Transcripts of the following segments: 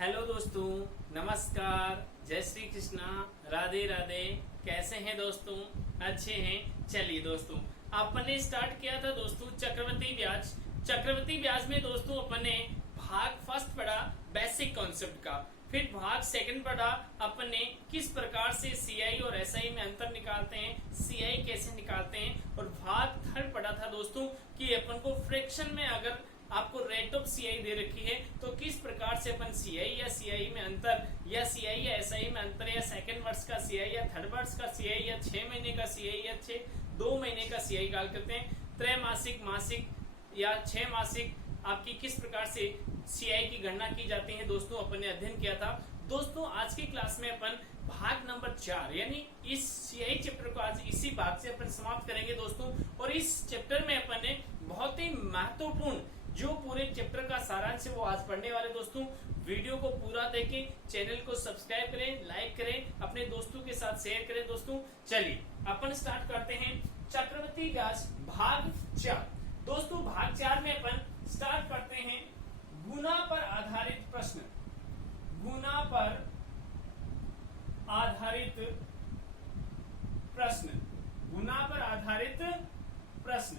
Hello दोस्तों, नमस्कार, जय श्री कृष्णा, राधे राधे। कैसे हैं दोस्तों? अच्छे हैं। चलिए दोस्तों, अपन ने स्टार्ट किया था दोस्तों चक्रवृद्धि ब्याज। चक्रवृद्धि ब्याज में दोस्तों अपन ने भाग फर्स्ट पढ़ा बेसिक कॉन्सेप्ट का, फिर भाग सेकंड पढ़ा अपन ने किस प्रकार से सीआई और एसआई में अंतर निकालते हैं, सीआई कैसे निकालते हैं, और भाग थर्ड पढ़ा था दोस्तों कि अपन को फ्रैक्शन में अगर आपको रेट ऑफ सीआई दे रखी है तो किस प्रकार से अपन सीआई या सीआई में अंतर या सीआई या एसआई में अंतर या सेकंड वर्ष का सीआई या थर्ड वर्ष का सीआई या 6 महीने का सीआई या 2 महीने का सीआई निकाल करते हैं, त्रैमासिक, मासिक या 6 मासिक आपकी किस प्रकार से सीआई की गणना की जाती है दोस्तों अपन ने अध्ययन किया था। दोस्तों आज की क्लास में अपन भाग नंबर 4 यानी इस सीआई चैप्टर को आज इसी भाग से अपन समाप्त करेंगे दोस्तों। और इस चैप्टर में अपन ने बहुत ही महत्वपूर्ण जो पूरे चैप्टर का सारांश है वो आज पढ़ने वाले दोस्तों। वीडियो को पूरा देखें, चैनल को सब्सक्राइब करें, लाइक करें, अपने दोस्तों के साथ शेयर करें दोस्तों। चलिए अपन स्टार्ट करते हैं चक्रवृद्धि ब्याज भाग 4। दोस्तों भाग 4 में अपन स्टार्ट करते हैं गुना पर आधारित प्रश्न। गुना पर आधारित प्रश्न, गुना पर आधारित प्रश्न।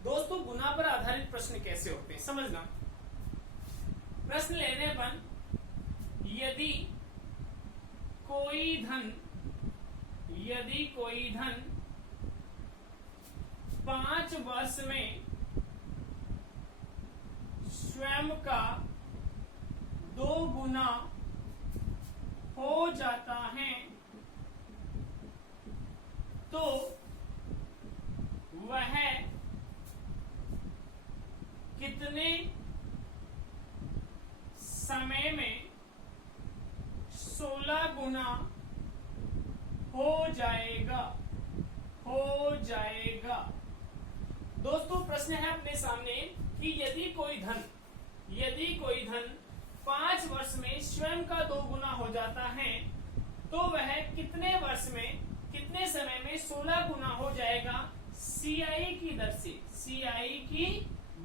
दोस्तों गुना पर आधारित प्रश्न कैसे होते हैं समझना। प्रश्न लेने पर यदि कोई धन 5 वर्ष में स्वयं का 2 गुना हो जाता है तो वह कितने समय में 16 गुना हो जाएगा। दोस्तों प्रश्न है अपने सामने कि यदि कोई धन 5 वर्ष में स्वयं का 2 गुना हो जाता है तो वह कितने वर्ष में कितने समय में 16 गुना हो जाएगा सीआई की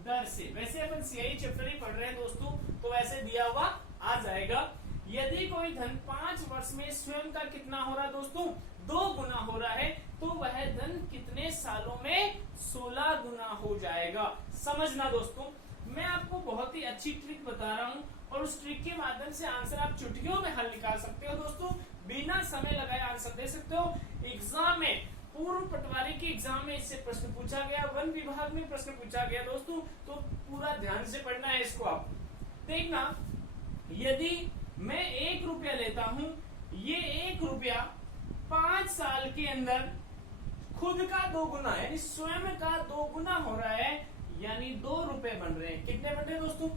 दर से। वैसे अपन सीआई चैप्टर ही पढ़ रहे हैं दोस्तों तो वैसे दिया हुआ आ जाएगा। यदि कोई धन 5 वर्ष में स्वयं का कितना हो रहा है दोस्तों 2 गुना हो रहा है तो वह धन कितने सालों में 16 गुना हो जाएगा। समझना दोस्तों, मैं आपको बहुत ही अच्छी ट्रिक बता रहा हूँ और उस ट्रिक के माध्यम से आंसर आप चुटकियों में हल निकाल सकते हो दोस्तों। बिना समय लगाए आंसर दे सकते हो। एग्जाम में पूर्व पटवारी के एग्जाम में इससे प्रश्न पूछा गया, वन विभाग में प्रश्न पूछा गया दोस्तों, तो पूरा ध्यान से पढ़ना है इसको। आप देखना, यदि मैं 1 रुपया लेता हूं, ये 1 रुपया 5 साल के अंदर खुद का 2 गुना यानी स्वयं का 2 गुना हो रहा है, यानी 2 रुपए बन रहे हैं। कितने बन रहे हैं दोस्तों?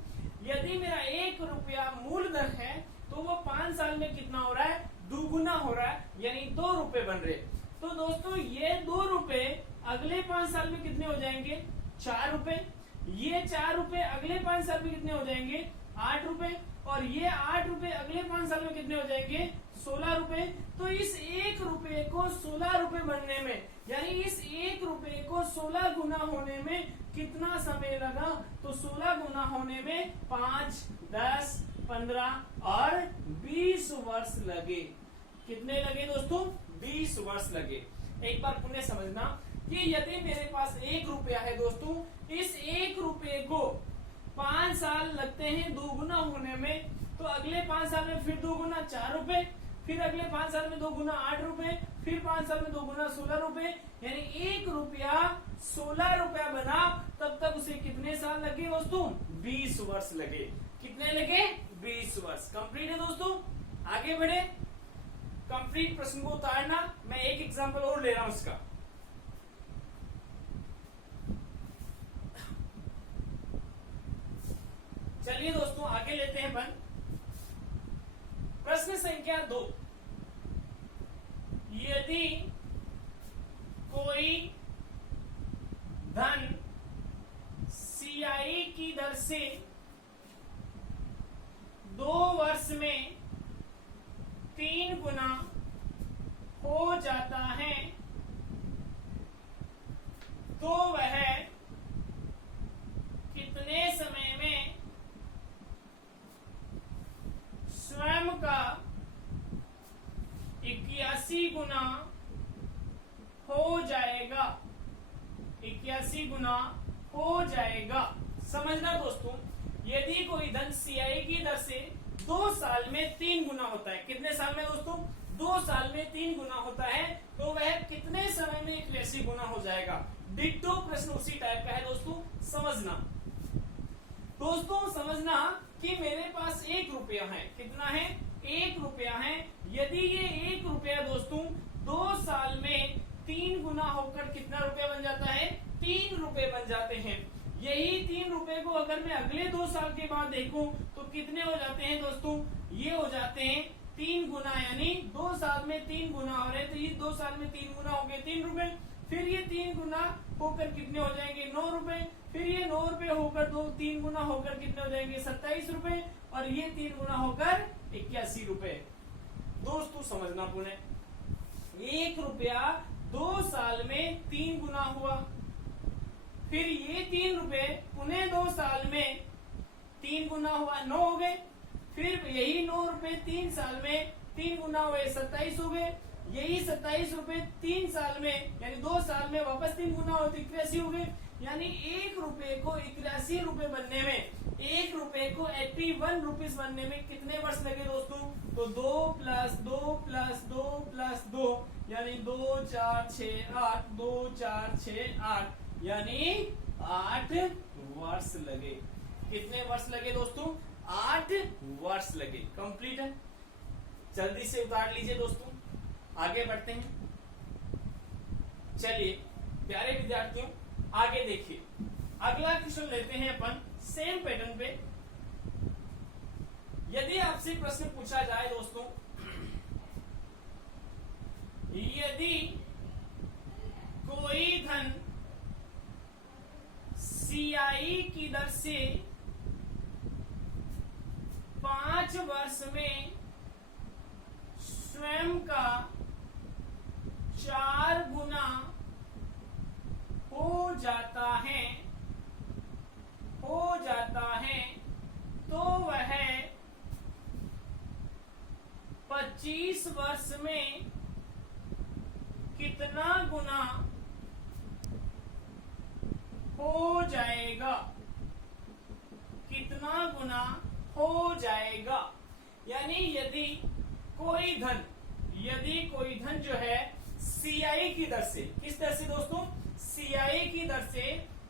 यदि मेरा 1 रुपया मूलधन है तो वो 5 साल में कितना हो रहा है 2 गुना हो रहा है, यानी 2 रुपए बन रहे हैं। तो दोस्तों ये 2 रुपए अगले 5 साल में कितने हो जाएंगे 4 रुपए। ये 4 रुपए अगले 5 साल में कितने हो जाएंगे 8 रुपए। और ये 8 रुपए अगले 5 साल में कितने हो जाएंगे 16 रुपए। तो इस 1 रुपए को 16 रुपए बनने में यानी इस 1 रुपए को 16 गुना होने में कितना समय लगा? तो 16 गुना होने में 5, 10, 15 और 20 वर्ष लगे। कितने लगे दोस्तों? 20 वर्ष लगे। एक बार पुनः समझना कि यदि मेरे पास 1 रुपया है दोस्तों, इस 1 रुपये को 5 साल लगते हैं 2 गुना होने में, तो अगले 5 साल में फिर 2 गुना 4 रुपए, फिर अगले 5 साल में 2 गुना 8 रुपए, फिर 5 साल में 2 गुना 16 रुपए, यानी 1 रुपया 16 रुपया बना। तब तक उसे कितने साल लगे दोस्तों? 20 वर्ष लगे। कितने लगे? 20 वर्ष। कंप्लीट है दोस्तों। आगे बढ़े, कंप्लीट प्रश्न को उतारना। मैं एक एग्जांपल और ले रहा हूं इसका। चलिए दोस्तों आगे लेते हैं अपन प्रश्न संख्या 2। यदि कोई धन सीआई की दर से 2 वर्ष में 3 गुना हो जाता है तो वह कितने समय में 81 गुना हो जाएगा। समझना दोस्तों, यदि कोई धन CI की दर से 2 साल में 3 गुना होता है, कितने साल में दोस्तों? 2 साल में 3 गुना होता है, तो वह कितने समय में 81 गुना हो जाएगा? डिट्टो प्रश्न उसी टाइप का है दोस्तों, समझना। दोस्तों समझना कि मेरे पास 1 रुपया है, कितना है? 1 रुपया है। यदि ये 1 रुपया दोस्तों 2 साल में 3 गुना होकर कितना रुपया बन जाता है? 3 रुपए बन जाते हैं। यही 3 रुपए को अगर मैं अगले 2 साल के बाद देखूं तो कितने हो जाते हैं दोस्तों? ये हो जाते हैं 3 गुना, यानी 2 साल में 3 गुना हो रहे हैं, तो ये 2 साल में 3 गुना हो गए 3 रुपए। फिर ये 3 गुना होकर कितने हो जाएंगे? 9 रुपए। फिर ये 9 रुपए होकर 3 गुना होकर कितने हो जाएंगे? 27 रुपए। और ये 3 गुना होकर 81 रुपए। दोस्तों समझना पुनः, 1 रुपया 2 साल में 3 गुना हुआ, फिर ये 3 रुपए पुनः 2 साल में 3 गुना हुआ, 9 हो गए। फिर यही 9 रुपए 3 साल में 3 गुना हुए, 27 हो गए। यही 27 रुपए 3 साल में यानी 2 साल में वापस 3 गुना हो तो 81 हो गए। यानी 1 रुपए को 81 रुपए बनने में, 1 रुपए को 81 रुपीज बनने में कितने वर्ष लगे दोस्तों? तो 2 + 2 + 2 + 2 यानी 2 4 6 8, 2 4 6 8 यानी 8 वर्ष लगे। कितने वर्ष लगे दोस्तों? 8 वर्ष लगे। कंप्लीट है। जल्दी से उतार लीजिए दोस्तों, आगे बढ़ते हैं। चलिए प्यारे विद्यार्थियों, आगे देखिए, अगला क्वेश्चन लेते हैं अपन सेम पैटर्न पे। यदि आपसे प्रश्न पूछा जाए दोस्तों, यदि कोई धन CI की दर से 5 वर्ष में स्वयं का 4 गुना हो जाता है, तो वह 25 वर्ष में कितना गुना हो जाएगा? कितना गुना हो जाएगा? यानी यदि कोई धन जो है CI की दर से, किस दर से दोस्तों? CI की दर से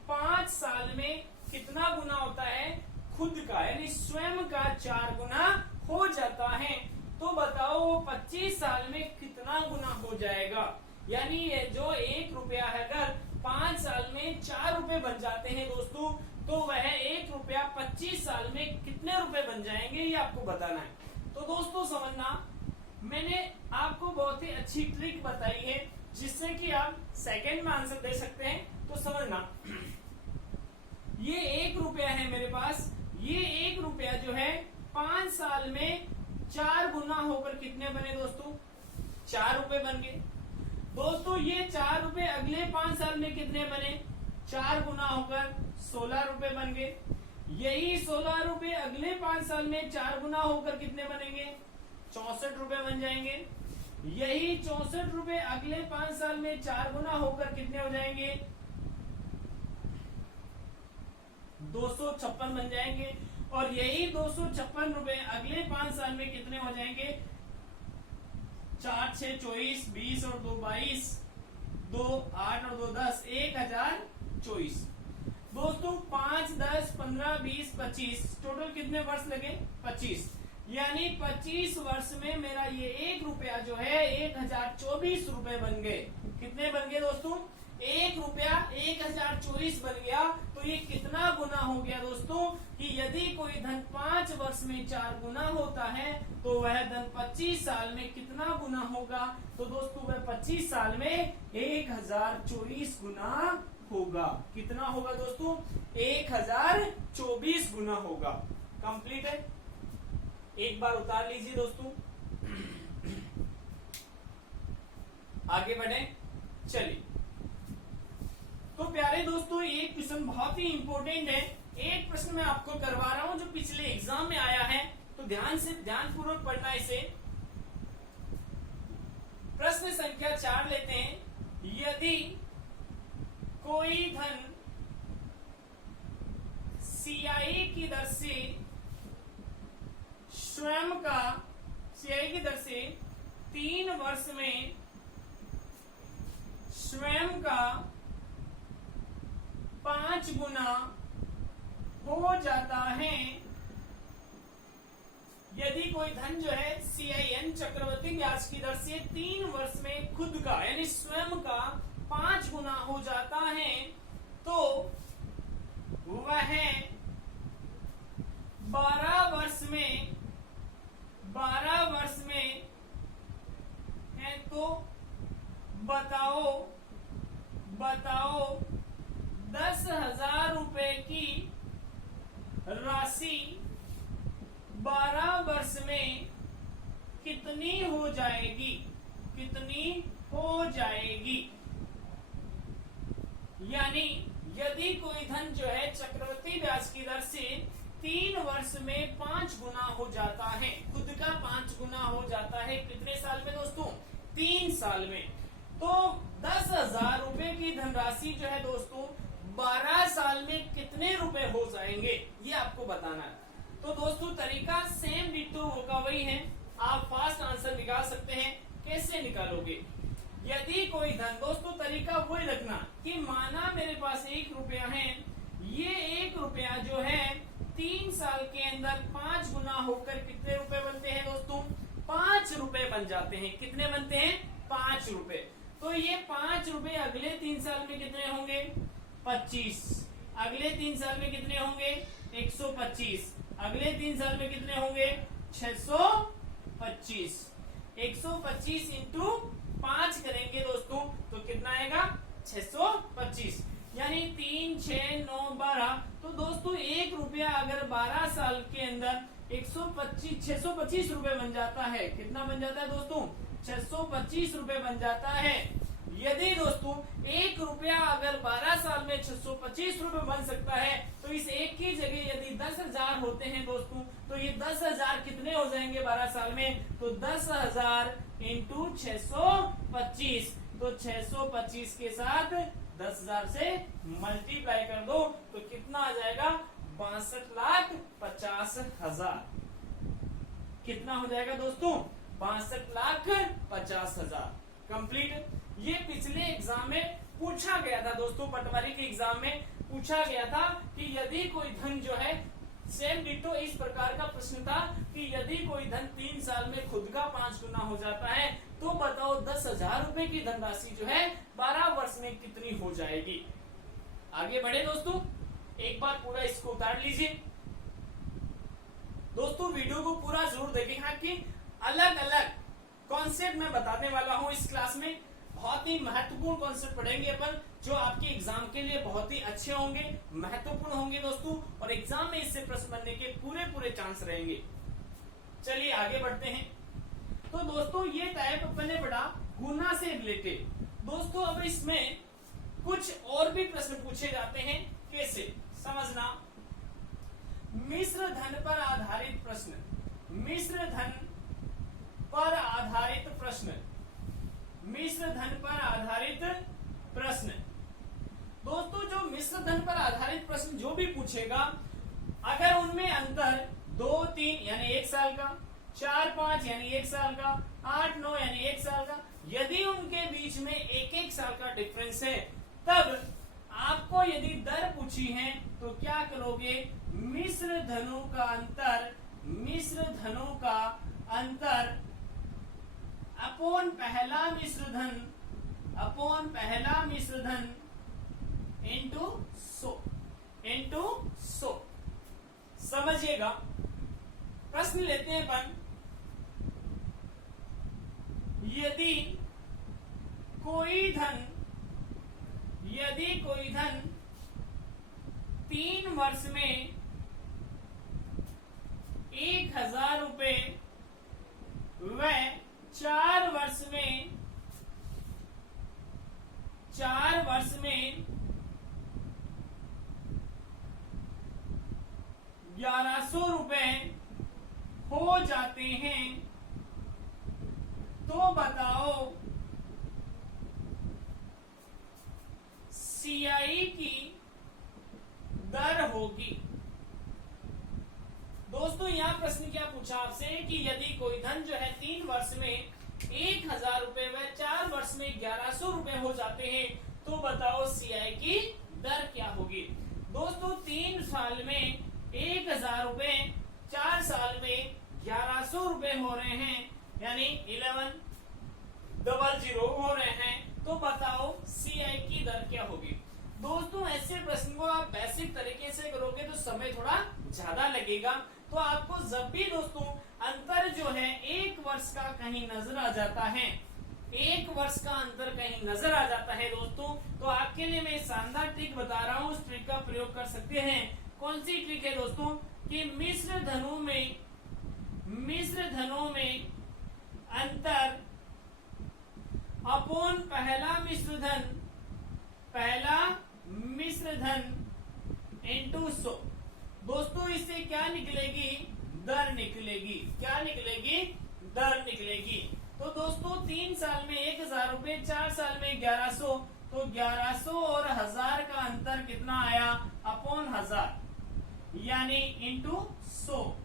5 साल में कितना गुना होता है? खुद का यानी स्वयं का 4 गुना हो जाता है, तो बताओ वो 25 साल में कितना गुना हो जाएगा? यानी ये जो 1 रुपया है अगर 5 साल में 4 रुपए बन जाते हैं दोस्तों, तो वह 1 रुपया 25 साल में कितने रुपए बन जाएंगे, ये आपको बताना है। तो दोस्तों समझना, मैंने आपको बहुत ही अच्छी ट्रिक बताई है जिससे कि आप सेकंड में आंसर दे सकते हैं। तो समझना, ये 1 रुपया है मेरे पास, ये 1 रुपया जो है 5 साल में 4 गुना होकर कितने बने दोस्तों? 4 रुपए बन गए। दोस्तों ये 4 रुपए अगले 5 साल में कितने बने? 4 गुना होकर 16 रुपए बन गए। यही 16 रुपए अगले 5 साल में 4 गुना होकर कितने बनेंगे? 64 रुपए बन जाएंगे। यही 64 रुपए अगले 5 साल में 4 गुना होकर कितने हो जाएंगे? 256 बन जाएंगे। और यही 256 रुपए अगले 5 साल में कितने हो जाएंगे? 4 6 24, 20 और 2 22, 2 8 और 2 10, 1024। दोस्तों 5 10 15 20 25 टोटल कितने वर्ष लगे? 25। यानी 25 वर्ष में मेरा ये 1 रुपया जो है 1024 रुपए बन गए। कितने बन गए दोस्तों? 1 रुपया 1024 बन गया। तो ये कितना गुना हो गया दोस्तों? कि यदि कोई धन 5 वर्ष में 4 गुना होता है तो वह धन 25 साल में कितना गुना होगा? तो दोस्तों वह 25 साल में 1024 गुना होगा। कितना होगा दोस्तों? 1024 गुना होगा। कंप्लीट है। एक बार उतार लीजिए दोस्तों, आगे बढ़े। चलिए, तो प्यारे दोस्तों एक क्वेश्चन बहुत ही इंपॉर्टेंट है। एक प्रश्न मैं आपको करवा रहा हूं जो पिछले एग्जाम में आया है, तो ध्यानपूर्वक पढ़ना इसे। प्रश्न संख्या 4 लेते हैं। यदि कोई धन सीआई की दर से स्वयं का सीआई की दर से 3 वर्ष में स्वयं का 5 गुना हो जाता है। यदि कोई धन जो है CIN चक्रवृद्धि ब्याज की दर से 3 वर्ष में खुद का यानी स्वयं का 5 गुना हो जाता है तो वह 12 वर्ष में है तो बताओ 10,000 रुपए की राशि 12 वर्ष में कितनी हो जाएगी, यानी यदि कोई धन जो है चक्रवृद्धि ब्याज की दर से 3 वर्ष में 5 गुना हो जाता है, खुद का 5 गुना हो जाता है कितने साल में दोस्तों, 3 साल में, तो 10,000 रुपए की धनराशि जो है दोस्तों 12 साल में कितने रुपए हो जाएंगे ये आपको बताना है। तो दोस्तों तरीका सेम डिटो होगा वही है, आप फास्ट आंसर निकाल सकते हैं। कैसे निकालोगे, यदि कोई धन, दोस्तों तरीका वही रखना कि माना मेरे पास 1 रुपया है, ये 1 रुपया जो है 3 साल के अंदर 5 गुना होकर कितने रुपए बनते हैं दोस्तों, 5 रुपए बन जाते हैं। कितने बनते हैं, 5 रुपए। तो ये 5 रुपए अगले 3 साल में कितने होंगे, 25। अगले 3 साल में कितने होंगे, 125। अगले 3 साल में कितने होंगे, 625। 125 इंटू 5 करेंगे दोस्तों तो कितना आएगा, 625, यानी 3, 6, 9, 12। तो दोस्तों 1 रुपया अगर 12 साल के अंदर 625 रुपए बन जाता है, कितना बन जाता है दोस्तों, 625 रुपए बन जाता है। यदि दोस्तों 1 रुपया अगर 12 साल में 625 रुपए बन सकता है तो इस एक की जगह यदि 10,000 होते हैं दोस्तों तो ये 10,000 कितने हो जाएंगे 12 साल में, तो 10,000 इंटू 625, तो 625 के साथ 10,000 से मल्टीप्लाई कर दो तो कितना आ जाएगा, 62,50,000। कितना हो जाएगा दोस्तों, 62,50,000। कंप्लीट। ये पिछले एग्जाम में पूछा गया था दोस्तों, पटवारी के एग्जाम में पूछा गया था कि यदि कोई धन जो है, सेम डिटो इस प्रकार का प्रश्न था कि यदि कोई धन 3 साल में खुद का 5 गुना हो जाता है तो बताओ 10,000 रुपए की धनराशि जो है 12 वर्ष में कितनी हो जाएगी। आगे बढ़े दोस्तों, एक बार पूरा इसको उतार लीजिए दोस्तों, वीडियो को पूरा जरूर देखें। हाँ कि अलग अलग कॉन्सेप्ट मैं बताने वाला हूं इस क्लास में, बहुत ही महत्वपूर्ण कॉन्सेप्ट पढ़ेंगे अपन जो आपके एग्जाम के लिए बहुत ही अच्छे होंगे, महत्वपूर्ण होंगे दोस्तों, और एग्जाम में इससे प्रश्न बनने के पूरे चांस रहेंगे। चलिए आगे बढ़ते हैं। तो दोस्तों ये टाइप अपन ने पढ़ा गुना से रिलेटेड। दोस्तों अब इसमें कुछ और भी प्रश्न पूछे जाते हैं, कैसे समझना, मिश्र धन पर आधारित प्रश्न, मिश्र धन पर आधारित प्रश्न, मिश्र धन पर आधारित प्रश्न। दोस्तों जो मिश्र धन पर आधारित प्रश्न जो भी पूछेगा, अगर उनमें अंतर 2, 3 यानी 1 साल का, 4, 5 यानी 1 साल का, 8, 9 यानी 1 साल का, यदि उनके बीच में 1-1 साल का डिफरेंस है, तब आपको यदि दर पूछी है तो क्या करोगे, मिश्र धनों का अंतर, मिश्र धनों का अंतर अपॉन पहला मिश्र धन, अपॉन पहला मिश्र धन इंटू 100। समझिएगा, प्रश्न लेते हैं अपन, यदि कोई धन 3 वर्ष में 1,000 रुपए व 4 वर्ष में 1,100 रुपए हो जाते हैं तो बताओ सीआई की दर होगी। दोस्तों यहाँ प्रश्न क्या पूछा आपसे कि यदि कोई धन जो है 3 वर्ष में 1000 रुपए व 4 वर्ष में 1100 रुपए हो जाते हैं, तो बताओ सीआई की दर क्या होगी। दोस्तों 3 साल में 1000 रुपए, 4 साल में 1100 रुपए हो रहे हैं, यानी 1100 हो रहे हैं, तो बताओ सीआई की दर क्या होगी। दोस्तों ऐसे प्रश्न को आप बेसिक तरीके से करोगे तो समय थोड़ा ज्यादा लगेगा, तो आपको जब भी दोस्तों अंतर जो है 1 वर्ष का कहीं नजर आ जाता है, 1 वर्ष का अंतर कहीं नजर आ जाता है दोस्तों, तो आपके लिए मैं शानदार ट्रिक बता रहा हूँ, उस ट्रिक का प्रयोग कर सकते हैं। कौन सी ट्रिक है दोस्तों कि मिश्र धनों में अंतर अपॉन पहला मिश्र धन इंटू 100। दोस्तों इससे क्या निकलेगी, दर निकलेगी। क्या निकलेगी, दर निकलेगी। तो दोस्तों 3 साल में 1000 रुपए, 4 साल में 1100, तो 1100 और 1000 का अंतर कितना आया, अपॉन 1000, यानी इंटू 100।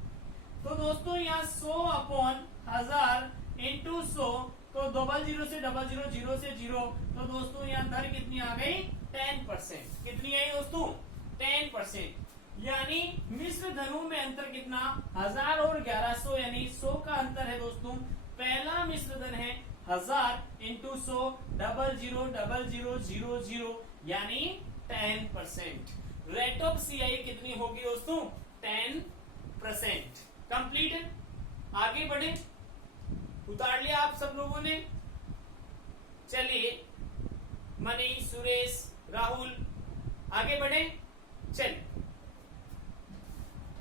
तो दोस्तों यहाँ 100 अपॉन 1000 इंटू 100, तो 00 से 00 0 से 0, तो दोस्तों यहाँ दर कितनी आ गई, 10%। कितनी आई दोस्तों, 10%। यानी मिश्र धनों में अंतर कितना, 1000 और 1100, यानी 100 का अंतर है दोस्तों। पहला मिश्र धन है 1000 इंटू 100, 00 00 00, यानी 10%। रेट ऑफ सीआई कितनी होगी दोस्तों, 10%। कंप्लीट है, आगे बढ़े, उतार लिया आप सब लोगों ने। चलिए मनीष, सुरेश, राहुल, आगे बढ़े। चलिए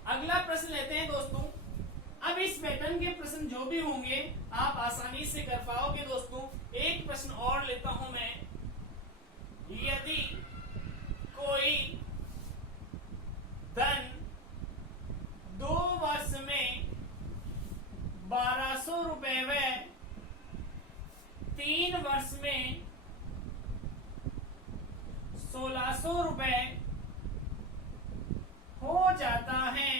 अगला प्रश्न लेते हैं दोस्तों। अब इस पैटर्न के प्रश्न जो भी होंगे आप आसानी से कर पाओगे दोस्तों। एक प्रश्न और लेता हूं मैं। यदि कोई धन 2 वर्ष में 1200 रुपए व 3 वर्ष में 1600 रुपए हो जाता है,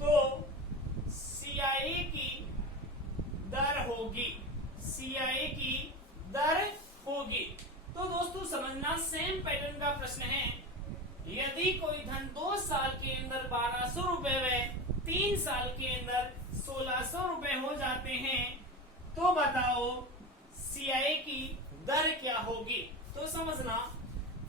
तो सीआई की दर होगी। सीआई की दर होगी। तो दोस्तों समझना, सेम पैटर्न का प्रश्न है। यदि कोई धन 2 साल के अंदर 1200 रुपए व 3 साल के अंदर 1600 रुपए हो जाते हैं, तो बताओ सीआई की दर क्या होगी। तो समझना,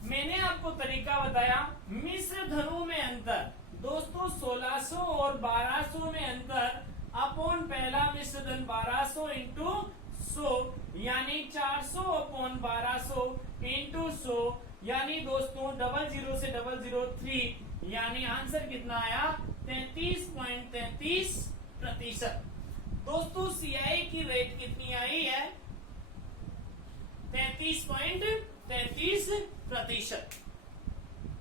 मैंने आपको तरीका बताया, मिश्र धनों में अंतर दोस्तों 1600 और 1200 में अंतर अपॉन पहला मिश्र धन 1200 इंटू 100, यानी 400 अपॉन 1200 इंटू 100, यानी दोस्तों 00 से 003, यानी आंसर कितना आया, 33.33%। दोस्तों सीआई की रेट कितनी आई है, 33.33%।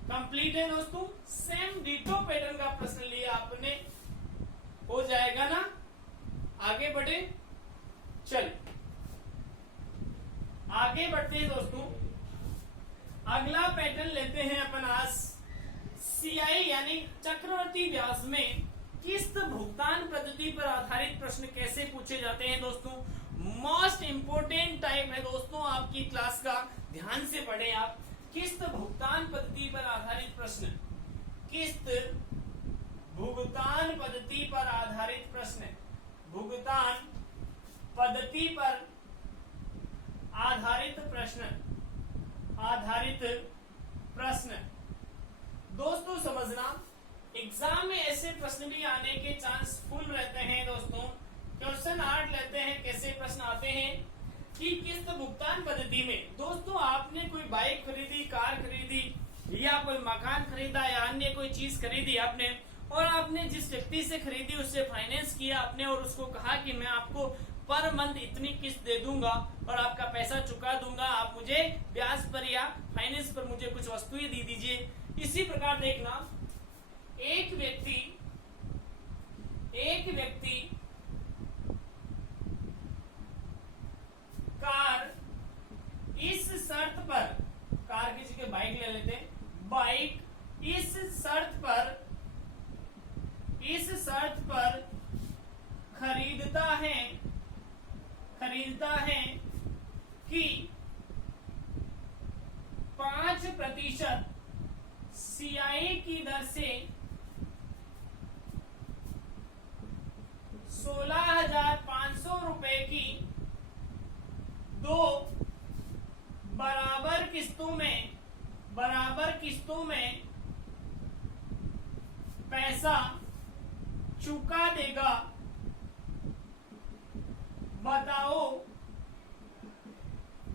कंप्लीट है दोस्तों। सेम डिटो पैटर्न का प्रश्न लिया आपने, हो जाएगा ना। आगे बढ़े, चलिए आगे बढ़ते हैं दोस्तों। अगला पैटर्न लेते हैं अपन आज। सीआई यानी चक्रवर्ती ब्याज में किस्त भुगतान पद्धति पर आधारित प्रश्न कैसे पूछे जाते हैं दोस्तों। मोस्ट इंपोर्टेंट टाइप है दोस्तों आपकी क्लास का, ध्यान से पढ़े आप। किस्त भुगतान पद्धति पर आधारित प्रश्न, किस्त भुगतान पद्धति पर आधारित प्रश्न, भुगतान पद्धति पर आधारित प्रश्न, आधारित प्रश्न। दोस्तों समझना, एग्जाम में ऐसे प्रश्न भी आने के चांस फुल रहते हैं दोस्तों। क्वेश्चन 8 लेते हैं, कैसे प्रश्न आते हैं कि किस्त भुगतान पद्धति में दोस्तों आपने कोई बाइक खरीदी, कार खरीदी या कोई मकान खरीदा या अन्य कोई चीज खरीदी आपने, और आपने जिस व्यक्ति से खरीदी उससे फाइनेंस किया आपने, और उसको कहा कि मैं आपको पर मंथ इतनी किस्त दे दूंगा और आपका पैसा चुका दूंगा, आप मुझे ब्याज पर या फाइनेंस पर मुझे कुछ वस्तुएं दे दीजिए। इसी प्रकार देखना, एक व्यक्ति कार इस शर्त पर, कार की जगह बाइक ले लेते हैं, बाइक इस शर्त पर खरीदता है कि 5% CI की दर से 16,500 रुपए की 2 बराबर किस्तों में पैसा चुका देगा। बताओ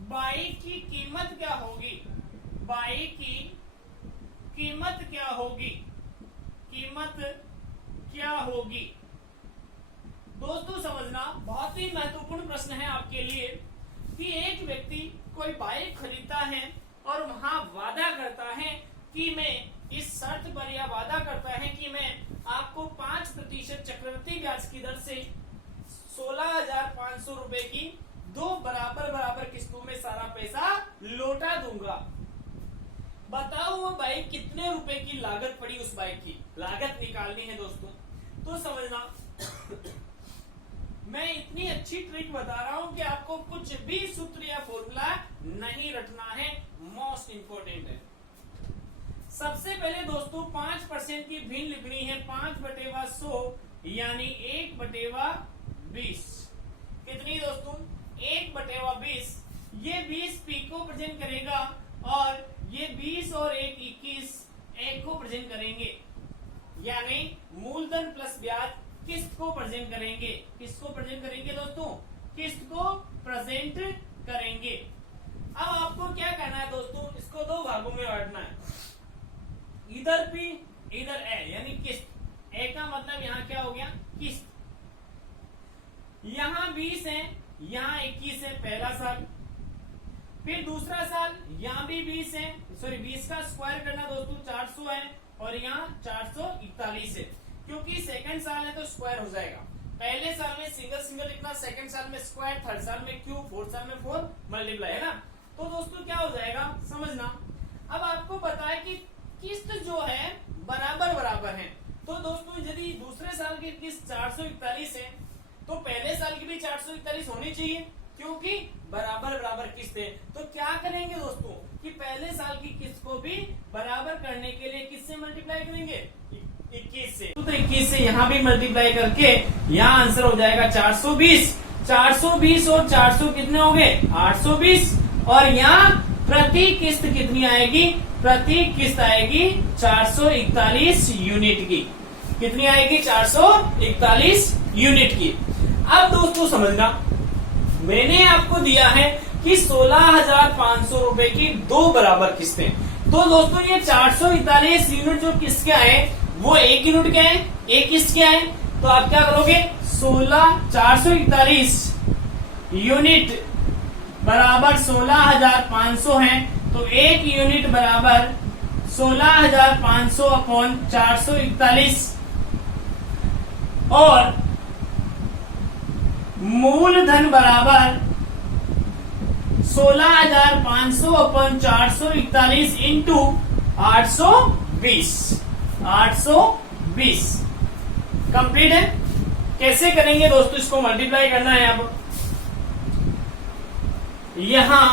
बाइक की कीमत क्या होगी? बाइक की कीमत क्या होगी? दोस्तों समझना, बहुत ही महत्वपूर्ण प्रश्न है आपके लिए कि एक व्यक्ति कोई बाइक खरीदता है और वहां वादा करता है कि मैं इस शर्त पर यह वादा करता है कि मैं आपको 5% चक्रवृद्धि ब्याज की दर से 16,500 रुपए की 2 बराबर किस्तों में सारा पैसा लौटा दूंगा। बताओ वो बाइक कितने रुपए की लागत पड़ी? उस बाइक की लागत निकालनी है दोस्तों। तो समझना, मैं इतनी अच्छी ट्रिक बता रहा हूं कि आपको कुछ भी सूत्र या फॉर्मूला नहीं रटना है, मोस्ट इंपोर्टेंट है। सबसे पहले दोस्तों 5% की भिन्न लिखनी है, 5/100 यानी 1/20। कितनी दोस्तों? 1/20। ये 20 पी को प्रेजेंट करेगा और ये 20 और 1 21 1 को प्रेजेंट करेंगे, यानी मूलधन प्लस ब्याज किस्त को प्रेजेंट करेंगे। किसको प्रेजेंट करेंगे दोस्तों? किस्त को प्रेजेंट करेंगे। अब आपको क्या करना है दोस्तों? इसको 2 भागों में बांटना है, इधर पी इधर ए, यानी किस्त। ए का मतलब यहाँ क्या हो गया? किस्त। यहाँ 20 है, यहाँ 21 है पहला साल, फिर दूसरा साल यहाँ भी 20 है, सॉरी 20 का स्क्वायर करना दोस्तों 400 है और यहाँ 441 है, क्योंकि सेकंड साल है तो स्क्वायर हो जाएगा। पहले साल में सिंगल लिखना, सेकंड साल में स्क्वायर, थर्ड साल में क्यूब, फोर्थ साल में 4 मल्टीप्लाई, है ना। तो दोस्तों क्या हो जाएगा समझना। अब आपको पता है कि किस्त जो है बराबर है, तो दोस्तों यदि दूसरे साल की किस्त 441 है तो पहले साल की भी 441 होनी चाहिए, क्योंकि बराबर किस्त है। तो क्या करेंगे दोस्तों कि पहले साल की किस्त को भी बराबर करने के लिए किससे मल्टीप्लाई करेंगे? 21 से। तो 21 से यहाँ भी मल्टीप्लाई करके यहाँ आंसर हो जाएगा 420। 420 और 400 कितने हो गए? 820। और यहाँ प्रति किस्त कितनी आएगी? प्रति किस्त आएगी 441 यूनिट की। कितनी आएगी? 441 यूनिट की। अब दोस्तों समझना, मैंने आपको दिया है कि 16,500 रुपए की 2 बराबर किस्तें। तो दोस्तों ये 441 यूनिट जो किसके आए वो 1 यूनिट के हैं, 1 किस्त के आए। तो आप क्या करोगे? 441 यूनिट बराबर 16,500 है, तो 1 यूनिट बराबर 16,500 अपॉन 441 और मूलधन बराबर 16,500 अपॉन 441 इंटू 820। 820 कंप्लीट है। कैसे करेंगे दोस्तों? इसको मल्टीप्लाई करना है। अब यहां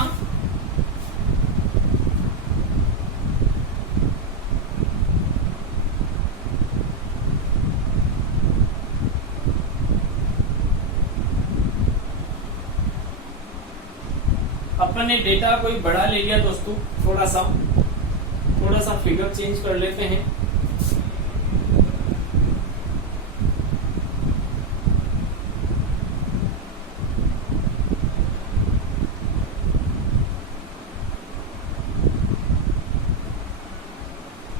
अपन ने डेटा कोई बड़ा ले लिया दोस्तों, थोड़ा सा फिगर चेंज कर लेते हैं।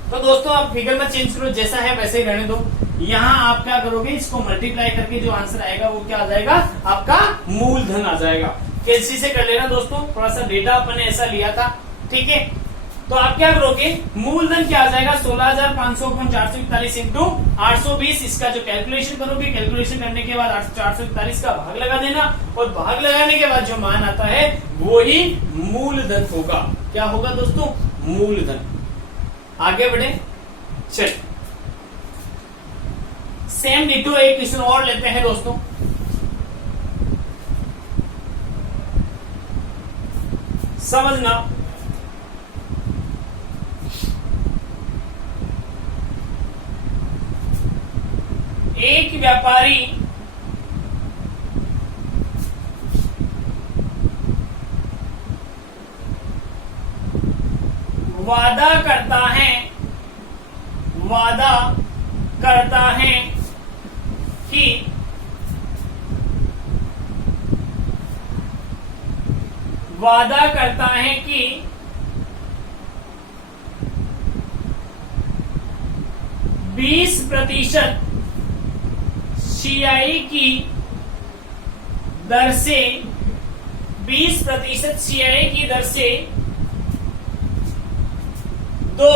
तो दोस्तों आप फिगर में चेंज करो, जैसा है वैसे ही रहने दो। यहाँ आप क्या करोगे? इसको मल्टीप्लाई करके जो आंसर आएगा वो क्या आ जाएगा? आपका मूलधन आ जाएगा। कैसे से कर लेना दोस्तों, थोड़ा सा डेटा अपन ने ऐसा लिया था, ठीक है। तो आप क्या करोगे, मूलधन क्या आ जाएगा 16,500 अपॉन 441 इंटू 820। इसका जो कैलकुलेशन करोगे, कैलकुलेशन करने के बाद 441 का भाग लगा देना, और भाग लगाने के बाद जो मान आता है वो ही मूलधन होगा। क्या होगा दोस्तों, मूलधन। आगे बढ़े, चल सेम डिटो एक क्वेश्चन और लेते हैं दोस्तों। समझना, एक व्यापारी वादा करता है कि वादा करता है कि 20% सीआई की दर से 20% सीआई की दर से 2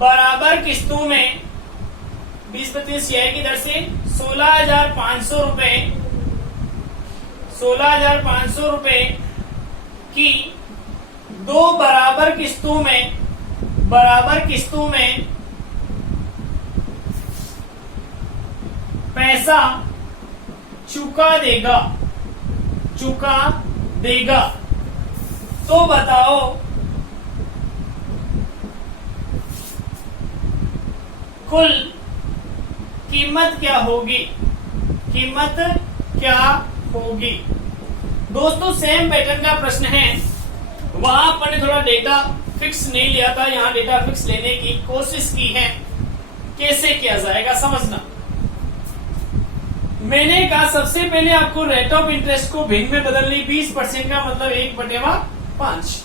बराबर किस्तों में 20% सीआई की दर से 16,500 रुपए 16,500 रुपए की 2 बराबर किस्तों में पैसा चुका देगा। तो बताओ कुल कीमत क्या होगी, दोस्तों सेम पैटर्न का प्रश्न है। वहां अपन ने थोड़ा डेटा फिक्स नहीं लिया था, यहाँ डेटा फिक्स लेने की कोशिश की है। कैसे किया जाएगा समझना। मैंने कहा सबसे पहले आपको रेट ऑफ इंटरेस्ट को भिन्न में बदलनी, 20% का मतलब 1/5।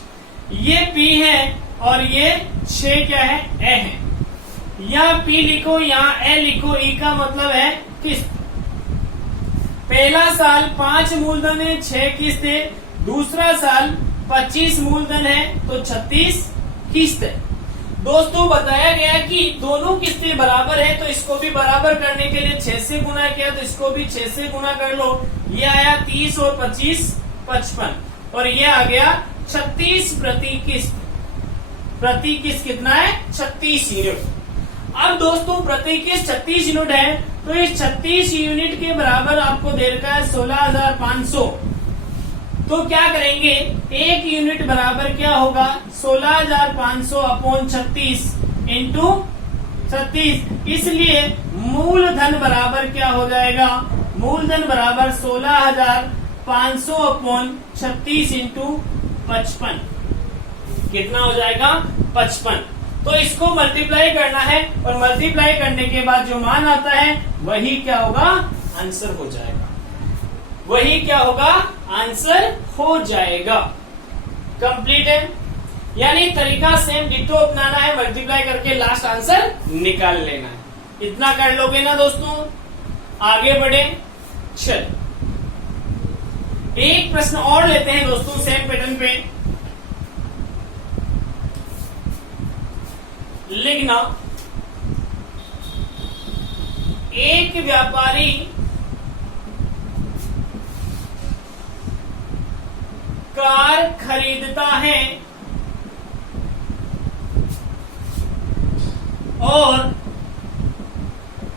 ये P है और ये 6 क्या है, ए है। यहाँ P लिखो, यहाँ ए लिखो। E का मतलब है किस्त। पहला साल 5 मूलधन है, 6 किस्त है। दूसरा साल 25 मूलधन है तो 36 किस्त है। दोस्तों बताया गया कि दोनों किस्तें बराबर है, तो इसको भी बराबर करने के लिए 6 से गुना किया, तो इसको भी 6 से गुना कर लो। ये आया 30 और 25 55, और ये आ गया 36 प्रति किस्त। प्रति किस्त कितना है, 36 यूनिट। अब दोस्तों प्रति किस्त 36 यूनिट है, तो इस 36 यूनिट के बराबर आपको दे रखा है 16,500। तो क्या करेंगे, एक यूनिट बराबर क्या होगा, 16,500 अपॉन 36 इंटू 36। इसलिए मूलधन बराबर क्या हो जाएगा, मूलधन बराबर 16,500 अपॉन 36 इंटू 55। कितना हो जाएगा, 55। तो इसको मल्टीप्लाई करना है, और मल्टीप्लाई करने के बाद जो मान आता है वही क्या होगा, आंसर हो जाएगा। वही क्या होगा, आंसर हो जाएगा। कंप्लीट है, यानी तरीका सेम डिटो अपनाना है, मल्टीप्लाई करके लास्ट आंसर निकाल लेना है। इतना कर लोगे ना दोस्तों, आगे बढ़े। चल एक प्रश्न और लेते हैं दोस्तों सेम पैटर्न पे। लिखना, एक व्यापारी कार खरीदता है और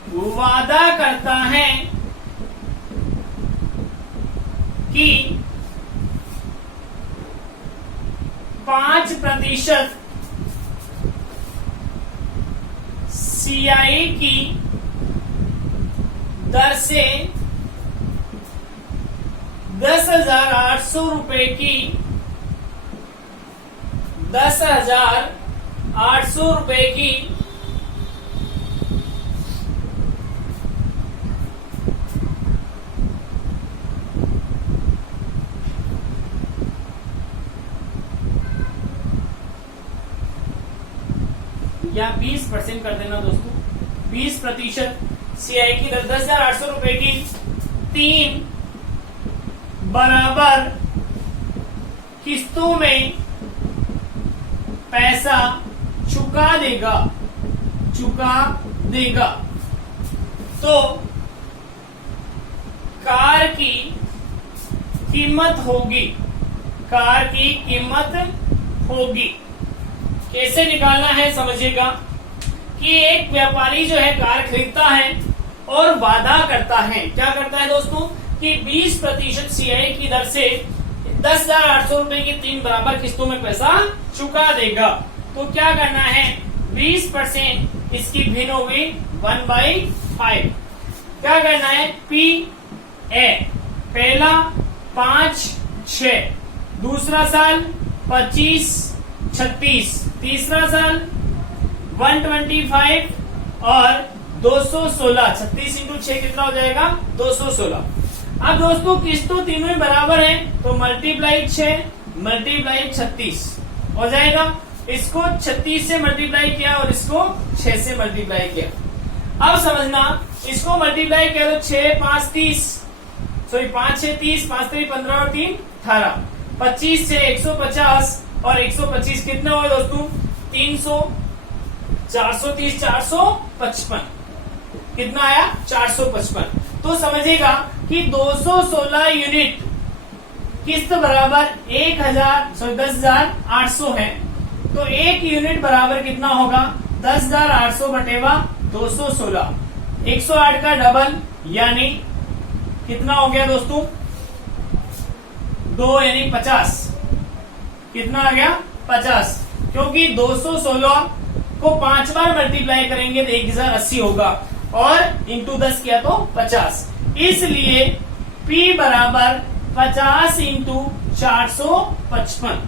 वादा करता है कि 5% सीआई की दर से 10,800 रुपए की 10,800 रुपए की या 20% कर देना दोस्तों, 20% सीआई की दर 10,800 रुपए की 3 बराबर किस्तों में पैसा चुका देगा, तो कार की कीमत होगी। कैसे निकालना है समझिएगा कि एक व्यापारी जो है कार खरीदता है और वादा करता है, क्या करता है दोस्तों, कि 20% CI की दर से 10,800 रुपए की 3 बराबर किस्तों में पैसा चुका देगा। तो क्या करना है, 20% इसकी भिन्न हो गई 1/5। क्या करना है, PA पहला 5-6, दूसरा साल 25-36, तीसरा साल 125 और 216। 36 × 6 कितना हो जाएगा, 216। अब दोस्तों किस्तों तीनों ही बराबर है, तो मल्टीप्लाई 6 मल्टीप्लाई 36 हो जाएगा। इसको 36 से मल्टीप्लाई किया और इसको 6 से मल्टीप्लाई किया। अब समझना, इसको मल्टीप्लाई किया तो 6 5 30, सॉरी 5 6 30, 5 3 15 और 3 18, 25 से 150 और 125 कितने हुए दोस्तों, 300, 430 455, कितना आया, 455। तो समझिएगा कि 216 यूनिट किस्त बराबर 10,800 है, तो एक यूनिट बराबर कितना होगा, 10,800 बटेवा 216, 108 का डबल यानी कितना हो गया दोस्तों, 2 यानी 50, कितना आ गया, 50, क्योंकि 216 को 5 बार मल्टीप्लाई करेंगे तो 1080 होगा और इंटू 10 किया तो 50, इसलिए P बराबर 50 × 455,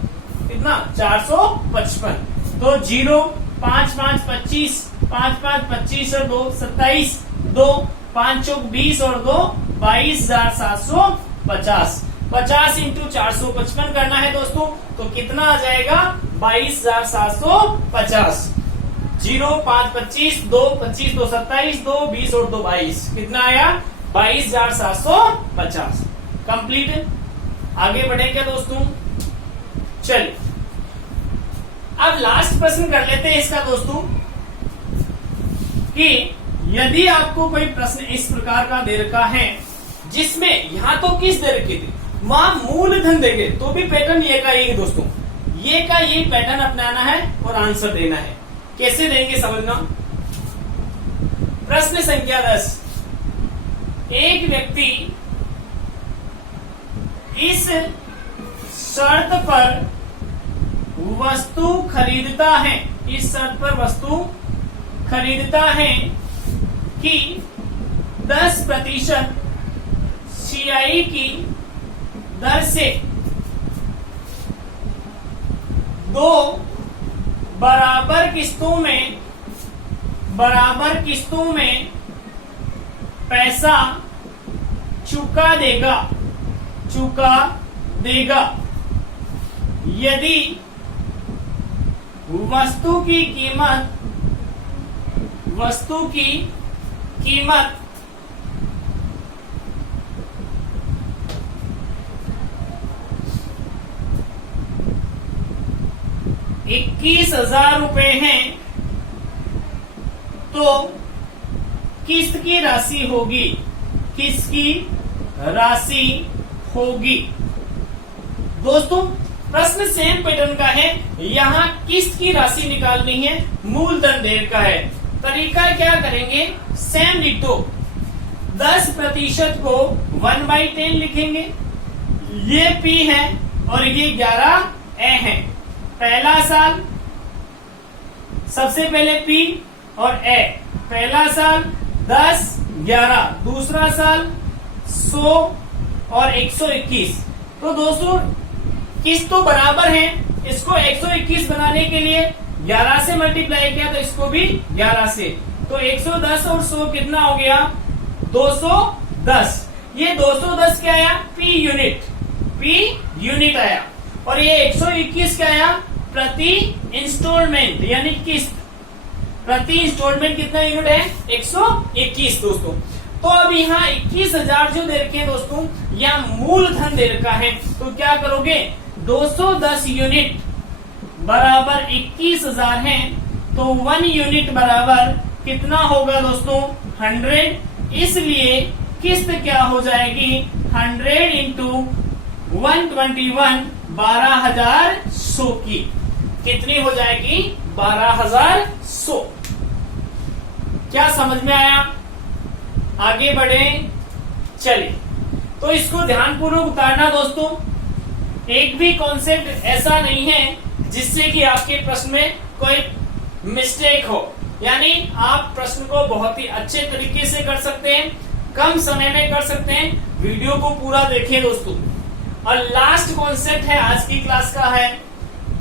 कितना, 455। तो 0 5 5 25, 5 5 25 और 2 27, 2 5 चौक 20 और 2 22,750। 50 × 455 करना है दोस्तों, तो कितना आ जाएगा, 22,750। 0 5 25, 2 25, 2 27, 2 20 और 2 22, कितना आया, 22,750। कंप्लीट। आगे बढ़े क्या दोस्तों, चलिए अब लास्ट प्रश्न कर लेते हैं इसका दोस्तों, कि यदि आपको कोई प्रश्न इस प्रकार का दे रखा है जिसमें यहाँ तो किस दे रखी थी, वहां मूलधन देंगे, तो भी पैटर्न ये का ये दोस्तों, ये का ये पैटर्न अपनाना है और आंसर देना है। कैसे देंगे समझना। प्रश्न संख्या 10, एक व्यक्ति इस शर्त पर वस्तु खरीदता है, इस शर्त पर वस्तु खरीदता है कि 10% CI की दर से 2 बराबर किस्तों में पैसा चुका देगा यदि वस्तु की कीमत 21,000 रुपए है, तो किस्त की राशि होगी, किसकी राशि होगी। दोस्तों प्रश्न सेम पैटर्न का है, यहाँ किस्त की राशि निकालनी है, मूलधन देर का है। तरीका क्या करेंगे, सेम डिटो, 10% को 1/10 लिखेंगे, ये P है और ये 11A है। पहला साल सबसे पहले P और A, पहला साल 10 11, दूसरा साल 100 और 121। तो दोस्तों किस्त तो बराबर है, इसको 121 बनाने के लिए 11 से मल्टीप्लाई किया तो इसको भी 11 से, तो 110 और 100 कितना हो गया, 210। ये 210 क्या आया, P यूनिट आया, और ये 121 क्या आया, प्रति इंस्टॉलमेंट यानी किस्त, प्रति इंस्टॉलमेंट कितना यूनिट है, 121 दोस्तों। तो अब यहाँ 21,000 जो दे रखे हैं दोस्तों, यहाँ मूलधन दे रखा है, तो क्या करोगे, 210 यूनिट बराबर 21,000 है तो 1 यूनिट बराबर कितना होगा दोस्तों 100। इसलिए किस्त क्या हो जाएगी 100 इंटू 121 12,100 की कितनी हो जाएगी 12,100। क्या समझ में आया? आगे बढ़े चलिए। तो इसको ध्यानपूर्वक उतारना दोस्तों। एक भी कॉन्सेप्ट ऐसा नहीं है जिससे कि आपके प्रश्न में कोई मिस्टेक हो, यानी आप प्रश्न को बहुत ही अच्छे तरीके से कर सकते हैं, कम समय में कर सकते हैं। वीडियो को पूरा देखिए दोस्तों। और लास्ट कॉन्सेप्ट है आज की क्लास का है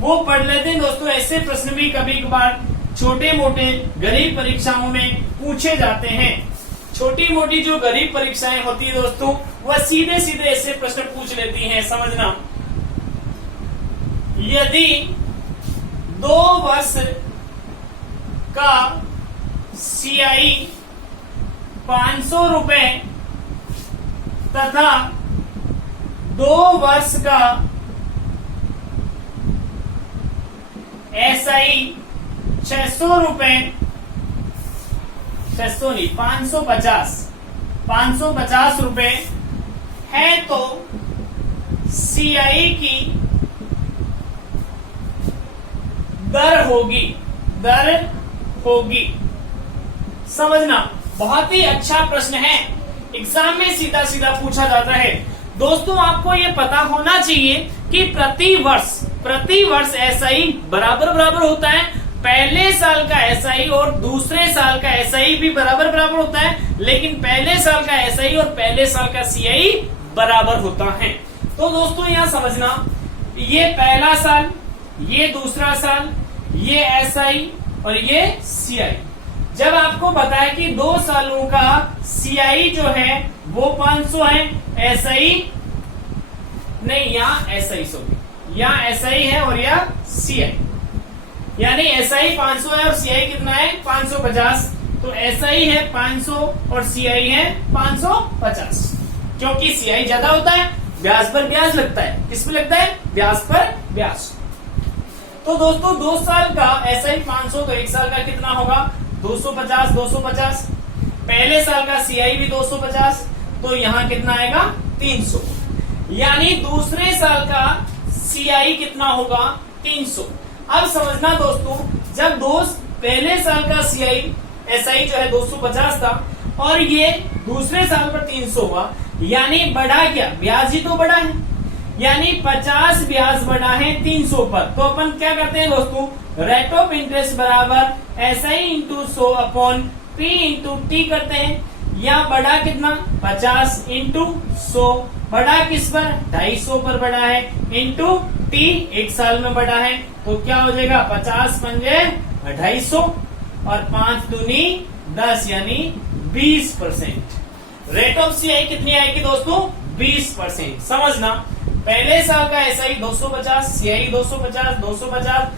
वो पढ़ लेते हैं दोस्तों। ऐसे प्रश्न भी कभी कभार छोटे मोटे गरीब परीक्षाओं में पूछे जाते हैं। छोटी मोटी जो गरीब परीक्षाएं होती है दोस्तों वह सीधे सीधे ऐसे प्रश्न पूछ लेती हैं। समझना, यदि 2 वर्ष का CI 500 रुपए तथा 2 वर्ष का SI 600 रुपए 600 नहीं 550 रुपए है तो CI की दर होगी। समझना, बहुत ही अच्छा प्रश्न है, एग्जाम में सीधा सीधा पूछा जाता है। दोस्तों आपको ये पता होना चाहिए कि प्रति वर्ष SI बराबर होता है। पहले साल का SI और दूसरे साल का SI भी बराबर होता है, लेकिन पहले साल का SI और पहले साल का CI बराबर होता है। तो दोस्तों यहां समझना, ये पहला साल, ये दूसरा साल, ये SI और ये CI। जब आपको बताया कि 2 सालों का CI जो है वो 500 है, SI नहीं, यहाँ SI सॉरी, यहाँ SI है और यह CI, यानी SI 500 है और CI कितना है 550। तो SI है 500 और CI है 550, क्योंकि CI ज्यादा होता है, ब्याज पर ब्याज लगता है। किस पे लगता है? ब्याज पर ब्याज। तो दोस्तों 2 साल का SI 500 तो 1 साल का कितना होगा 250। पहले साल का CI भी 250, तो यहाँ कितना आएगा 300, यानी दूसरे साल का CI कितना होगा 300। अब समझना दोस्तों, जब पहले साल का SI जो है 250 था और ये दूसरे साल पर 300 हुआ, यानी बढ़ा क्या, ब्याज ही तो बढ़ा है, यानी 50 ब्याज बढ़ा है 300 पर। तो अपन क्या करते हैं दोस्तों, रेट ऑफ इंटरेस्ट बराबर SI into 100 upon P into T करते हैं। यहाँ बढ़ा कितना 50 इंटू 100, बढ़ा किस पर 250 पर बढ़ा है, इंटू T 1 साल में बढ़ा है। तो क्या हो जाएगा 50 पंजे 250 और 5 दूनी 10, यानी 20%। रेट ऑफ CI कितनी आएगी दोस्तों 20%। समझना, पहले साल का SI 250, CI 250,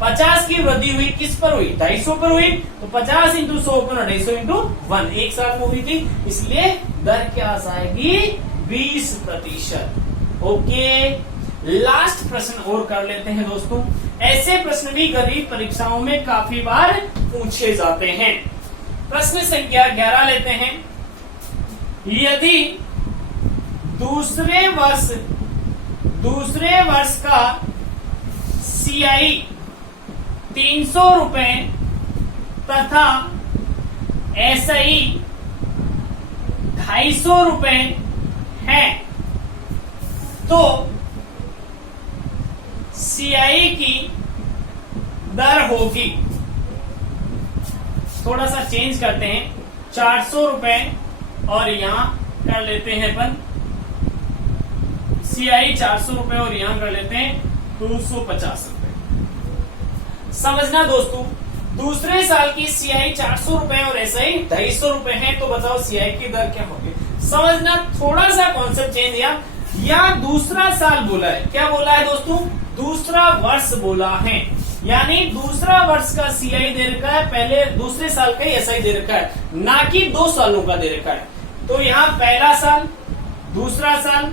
50 की वृद्धि हुई किस पर हुई 250 पर हुई, तो 50 इंटू 100 पर 250 इंटू 1 1 साल में हुई थी, इसलिए दर क्या आएगी 20%। ओके, लास्ट प्रश्न और कर लेते हैं दोस्तों। ऐसे प्रश्न भी गरीब परीक्षाओं में काफी बार पूछे जाते हैं। प्रश्न संख्या 11 लेते हैं। यदि दूसरे वर्ष का CI 300 रुपए तथा SI 250 रुपए है तो CI की दर होगी, थोड़ा सा चेंज करते हैं, 400 रुपए और यहां कर लेते हैं अपन CI 400 रुपए और यहां कर लेते हैं 250 रुपए। समझना दोस्तों, दूसरे साल की CI 400 रुपए और SI 250 रुपए है, तो बताओ CI की दर क्या होगी। समझना, थोड़ा सा कॉन्सेप्ट चेंज या दूसरा साल बोला है, क्या बोला है दोस्तों, दूसरा वर्ष बोला है, यानी दूसरा वर्ष का CI दे रखा है, पहले दूसरे साल का SI दे रखा है, ना कि 2 सालों का दे रखा है। तो यहाँ पहला साल, दूसरा साल,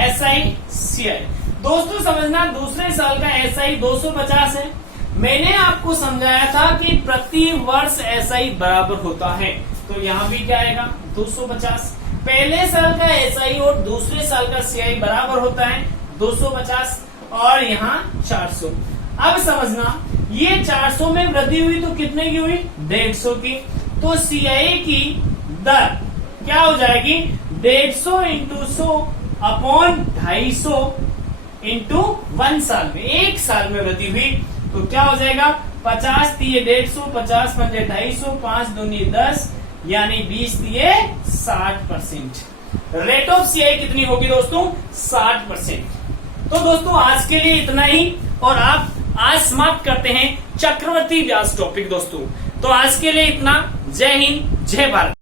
SI CI। दोस्तों समझना, दूसरे साल का एसआई 250 है। मैंने आपको समझाया था कि प्रति वर्ष एसआई बराबर होता है, तो यहाँ भी क्या आएगा 250। पहले साल का एसआई और दूसरे साल का सीआई बराबर होता है 250 और यहाँ 400। अब समझना, ये 400 में वृद्धि हुई तो कितने की हुई 150 की, तो सीआई की दर क्या हो जाएगी 150 इंटू 100 अपॉन 250 इंटू 1 साल में, 1 साल में वृद्धि हुई तो क्या हो जाएगा 50 दिए 150, 50 पंजे 250, 5 दूनी 10 यानी 20 दिए 60%। रेट ऑफ सीआई कितनी होगी दोस्तों 60%। तो दोस्तों आज के लिए इतना ही, और आप आज समाप्त करते हैं चक्रवर्ती ब्याज टॉपिक दोस्तों। तो आज के लिए इतना। जय हिंद, जय भारत।